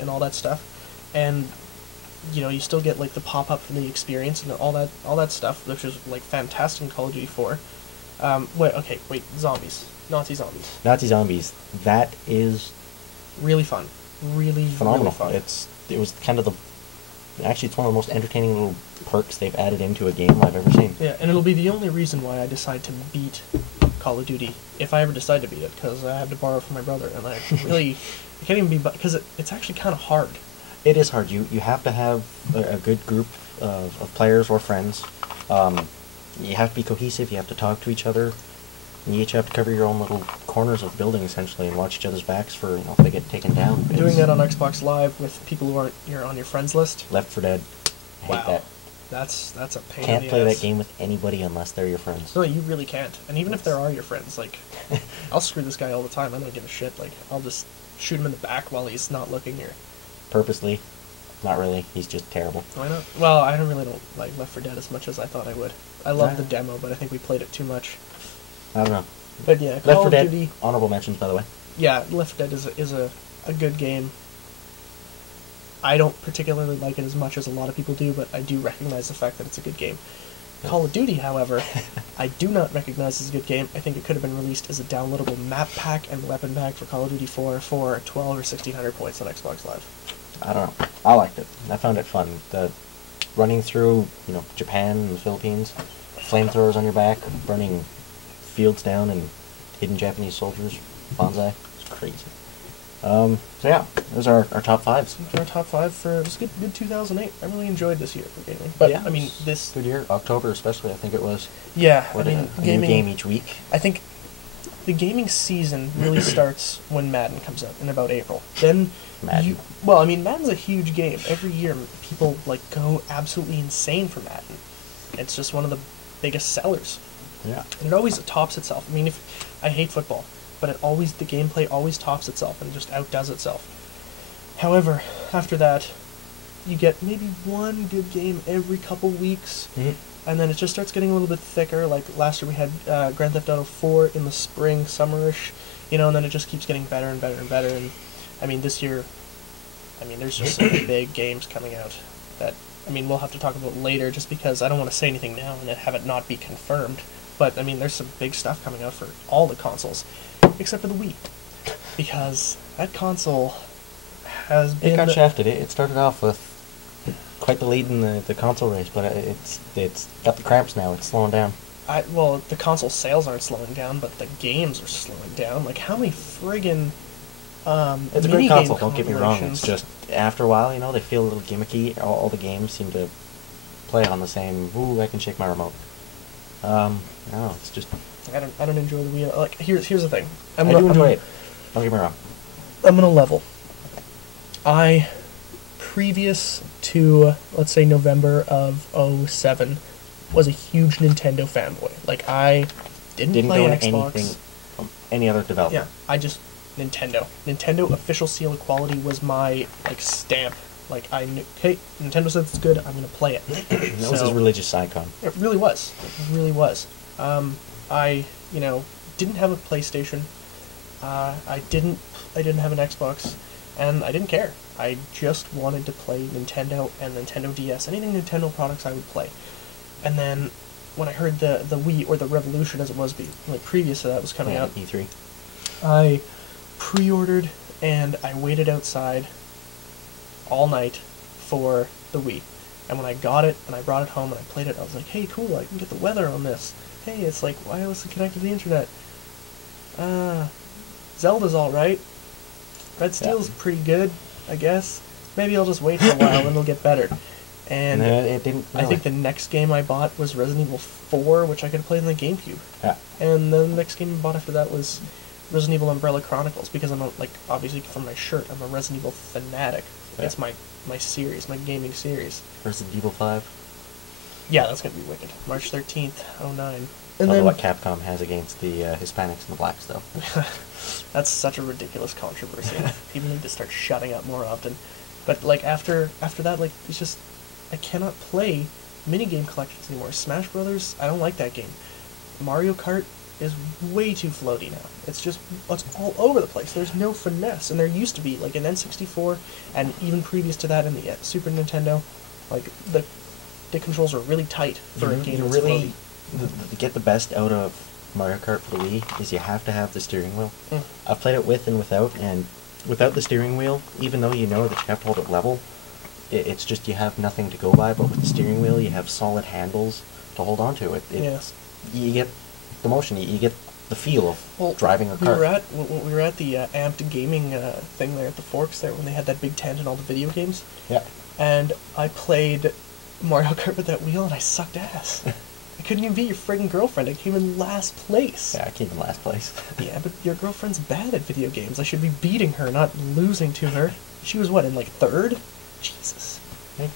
and all that stuff, and you still get like the pop up from the experience and all that stuff, which is like fantastic in Call of Duty 4. Wait, zombies, Nazi zombies, Nazi Zombies. That is really fun, really phenomenal. really fun. It was kind of actually, it's one of the most entertaining little perks they've added into a game I've ever seen. Yeah, and it'll be the only reason why I decide to beat Call of Duty, if I ever decide to beat it, because I have to borrow from my brother, and I can't even be, because it's actually kind of hard. It is hard. You have to have a good group of players or friends. You have to be cohesive. You have to talk to each other. And you each have to cover your own little corners of the building, essentially, and watch each other's backs for if they get taken down. Doing that on Xbox Live with people who aren't on your friends list. Left 4 Dead. I hate that. That's a pain Can't in the play ass. that game with anybody unless they're your friends. No, you really can't. And even if there are your friends, like, I'll screw this guy all the time. I don't give a shit. Like, I'll just shoot him in the back while he's not looking here. Purposely. Not really. He's just terrible. Why not? Well, I don't like Left 4 Dead as much as I thought I would. I love Yeah. the demo, but I think we played it too much. I don't know. But yeah, Left Call 4 of Dead. Duty. Honorable mentions, by the way. Yeah, Left 4 Dead is a good game. I don't particularly like it as much as a lot of people do, but I do recognize the fact that it's a good game. Call of Duty, however, I do not recognize as a good game. I think it could have been released as a downloadable map pack and weapon pack for Call of Duty 4 for 12 or 1600 points on Xbox Live. I don't know. I liked it. I found it fun. The running through, Japan and the Philippines, flamethrowers on your back, burning fields down and hidden Japanese soldiers, bonsai. It's crazy. So yeah, those are our top fives. Our top five it was a good 2008. I really enjoyed this year for gaming. But Yeah, I mean, this good year. October especially, I think it was. yeah, What I mean, a gaming new game each week. I think the gaming season really starts when Madden comes out in about April. Then Madden. Madden's a huge game. Every year people go absolutely insane for Madden. It's just one of the biggest sellers. Yeah. And it always tops itself. I mean, if I hate football, but the gameplay always tops itself and just outdoes itself. However, after that, you get maybe one good game every couple weeks, and then it just starts getting a little bit thicker. Like last year we had Grand Theft Auto 4 in the spring, summerish, and then it just keeps getting better and better and better. And I mean, this year, there's just some big games coming out that, we'll have to talk about later, just because I don't want to say anything now and have it not be confirmed. But, there's some big stuff coming out for all the consoles, except for the Wii. Because that console has been... It got shafted. It started off with quite the lead in the console race, but it's got the cramps now. It's slowing down. The console sales aren't slowing down, but the games are slowing down. Like, how many friggin' It's a great minigame console, don't get me wrong. It's compilations? just, after a while, they feel a little gimmicky. All the games seem to play on the same, ooh, I can shake my remote. No, it's just... I don't enjoy the Wii. Like, here's the thing. I do enjoy it. Don't get me wrong. I'm gonna level. Previous to, let's say, November of 2007, was a huge Nintendo fanboy. Like, I didn't play go to Xbox. anything from any other developer. Yeah, I just... Nintendo. Nintendo official seal of quality was my, stamp. Like, I knew, hey, Nintendo says it's good, I'm gonna play it. That was his religious icon. It really was. It really was. I didn't have a PlayStation. I didn't have an Xbox, and I didn't care. I just wanted to play Nintendo and Nintendo DS. Anything Nintendo products I would play. And then when I heard the Wii, or the Revolution as it was previous to that was coming out, E3. I pre-ordered and I waited outside all night for the Wii. And when I got it and I brought it home and I played it, I was like, hey, cool, I can get the weather on this. Hey, it's like wirelessly connected to the internet. Zelda's alright. Red Steel's pretty good, I guess. Maybe I'll just wait for a while and it'll get better. And it didn't really. I think the next game I bought was Resident Evil 4, which I could play on the GameCube. Yeah. And then the next game I bought after that was Resident Evil Umbrella Chronicles, because I'm obviously from my shirt, I'm a Resident Evil fanatic. Yeah. It's my series, my gaming series. Resident Evil 5. Yeah, that's gonna be wicked. March 13th, 2009. I And don't know then what Capcom has against the Hispanics and the blacks, though. that's such a ridiculous controversy. People need to start shutting up more often. But after that, it's just, I cannot play minigame collections anymore. Smash Brothers, I don't like that game. Mario Kart, is way too floaty now. It's all over the place. There's no finesse, and there used to be, like in N64, and even previous to that in the Super Nintendo, like the controls are really tight for a game that's really floaty. to get the best out of Mario Kart for the Wii is you have to have the steering wheel. Mm. I've played it with and without, and without the steering wheel, even though you know that you have to hold it level, it's just you have nothing to go by. But with the steering wheel, you have solid handles to hold on to. Yes. You get the motion. You get the feel of driving a car. We were at the Amped Gaming thing there at the Forks there when they had that big tent and all the video games. Yeah. And I played Mario Kart with that wheel, and I sucked ass. I couldn't even beat your friggin' girlfriend. I came in last place. Yeah, I came in last place. Yeah, but your girlfriend's bad at video games. I should be beating her, not losing to her. She was what, in like third? Jesus. Hey.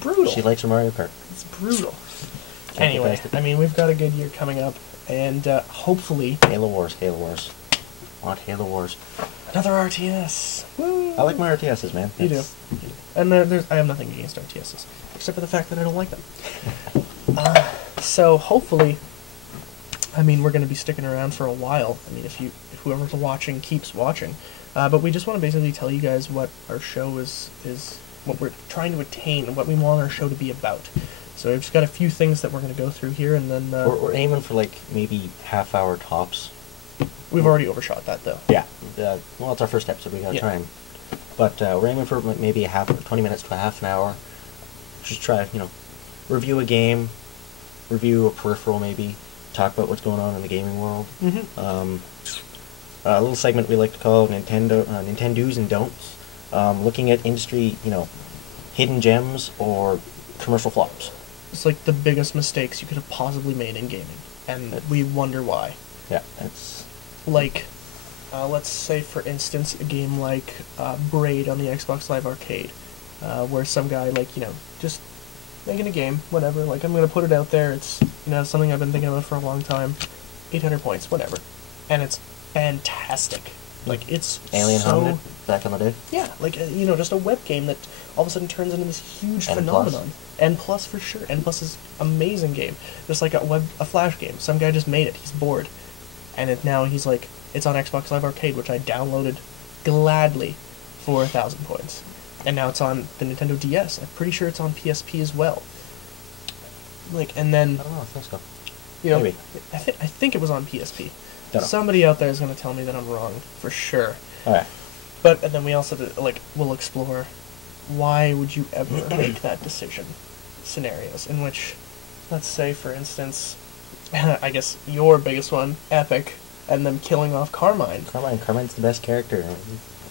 Brutal. She likes her Mario Kart. It's brutal. Can't Anyway, get past it. I mean, we've got a good year coming up, and hopefully Halo Wars. Want Halo Wars. another RTS. Woo! I like my RTSs, man. You do. It's- And I have nothing against RTSs, except for the fact that I don't like them. So hopefully, I mean, we're going to be sticking around for a while. I mean, if whoever's watching keeps watching, but we just want to basically tell you guys what our show is what we're trying to attain, and what we want our show to be about. So we've just got a few things that we're going to go through here, and then We're aiming for like maybe half-hour tops. we've already overshot that though. Yeah. Well, it's our first episode. We gotta Yeah. try and. But we're aiming for maybe 20 minutes to half an hour. Just try, review a game, review a peripheral maybe, talk about what's going on in the gaming world. Mm-hmm. A little segment we like to call Nintendo's and Don'ts. Looking at industry, hidden gems or commercial flops. It's like the biggest mistakes you could have possibly made in gaming, and we wonder why. Yeah, it's Like, let's say for instance a game like Braid on the Xbox Live Arcade, where some guy just making a game, whatever, like I'm gonna put it out there, it's something I've been thinking about for a long time, 800 points, whatever, and it's fantastic. Like it's Alien so Hominid back in the day. yeah, like just a web game that all of a sudden turns into this huge N+. phenomenon. N plus for sure. N plus is amazing game. Just like a Flash game. Some guy just made it. He's bored, and now he's like, it's on Xbox Live Arcade, which I downloaded gladly for 1,000 points, and now it's on the Nintendo DS. I'm pretty sure it's on PSP as well. Like, and then I don't know. I think so. maybe. Maybe. I think it was on PSP. Don't know. Somebody out there is going to tell me that I'm wrong for sure. All right. But and then we also we'll explore why would you ever make that decision scenarios in which, let's say for instance, I guess your biggest one, Epic, and them killing off Carmine. Carmine's the best character.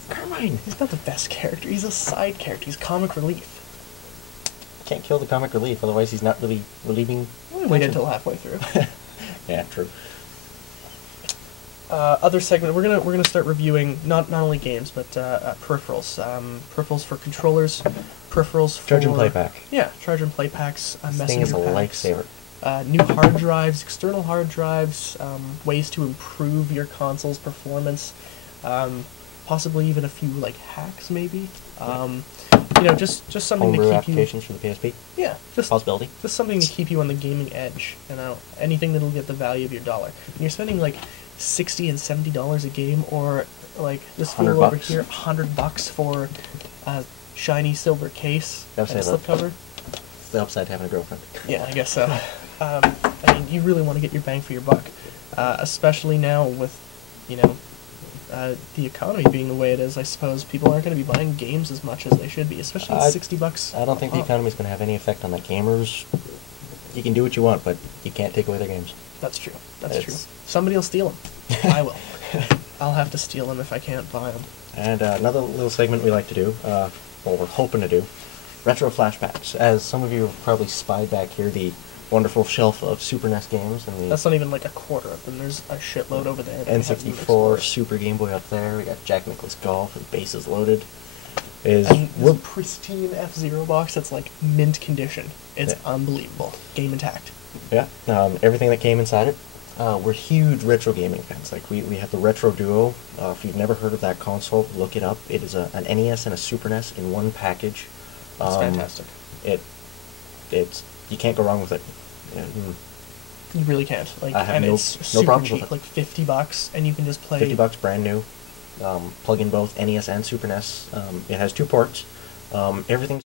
Carmine. He's not the best character. He's a side character. He's comic relief. Can't kill the comic relief, otherwise he's not really relieving. We waited until halfway through. Yeah, true. Other segment, we're gonna start reviewing not only games but peripherals. Peripherals for controllers, peripherals for Charge and play pack. Yeah, charge and play packs. This Messenger thing is a packs. lifesaver. New hard drives, external hard drives, ways to improve your console's performance, possibly even a few hacks maybe. Just something Homebrew to keep you. applications for the PSP. Yeah, just Possibility. something to keep you on the gaming edge. Anything that'll get the value of your dollar. When you're spending $60 and $70 a game, or this fool $100 over here, $100 for a shiny silver case and Gotta a say that. slipcover. It's the upside to having a girlfriend. Yeah, I guess so. I mean, you really want to get your bang for your buck, especially now with, the economy being the way it is. I suppose people aren't going to be buying games as much as they should be, especially at $60. I don't think the economy's going to have any effect on the gamers. You can do what you want, but you can't take away their games. That's true. That's true. It's- Somebody will steal them. I will. I'll have to steal them if I can't buy them. And another little segment we like to do, well, we're hoping to do, retro flashbacks. As some of you have probably spied back here, the wonderful shelf of Super NES games and the That's not even a quarter of them. There's a shitload over there. that we haven't even N64, explored. Super Game Boy up there. We got Jack Nicklaus Golf and Bases Loaded. And We're this pristine F-Zero box that's mint condition. It's Yeah. unbelievable. Game intact. Yeah, everything that came inside it. We're huge retro gaming fans. We have the Retro Duo. If you've never heard of that console, look it up. It is an NES and a Super NES in one package. It's fantastic. It's you can't go wrong with it. Yeah, You really can't. Like, I have and no- it's no super problems with cheap, it. like $50, and you can just play. $50 brand new. Plug in both NES and Super NES. It has 2 ports. Everything's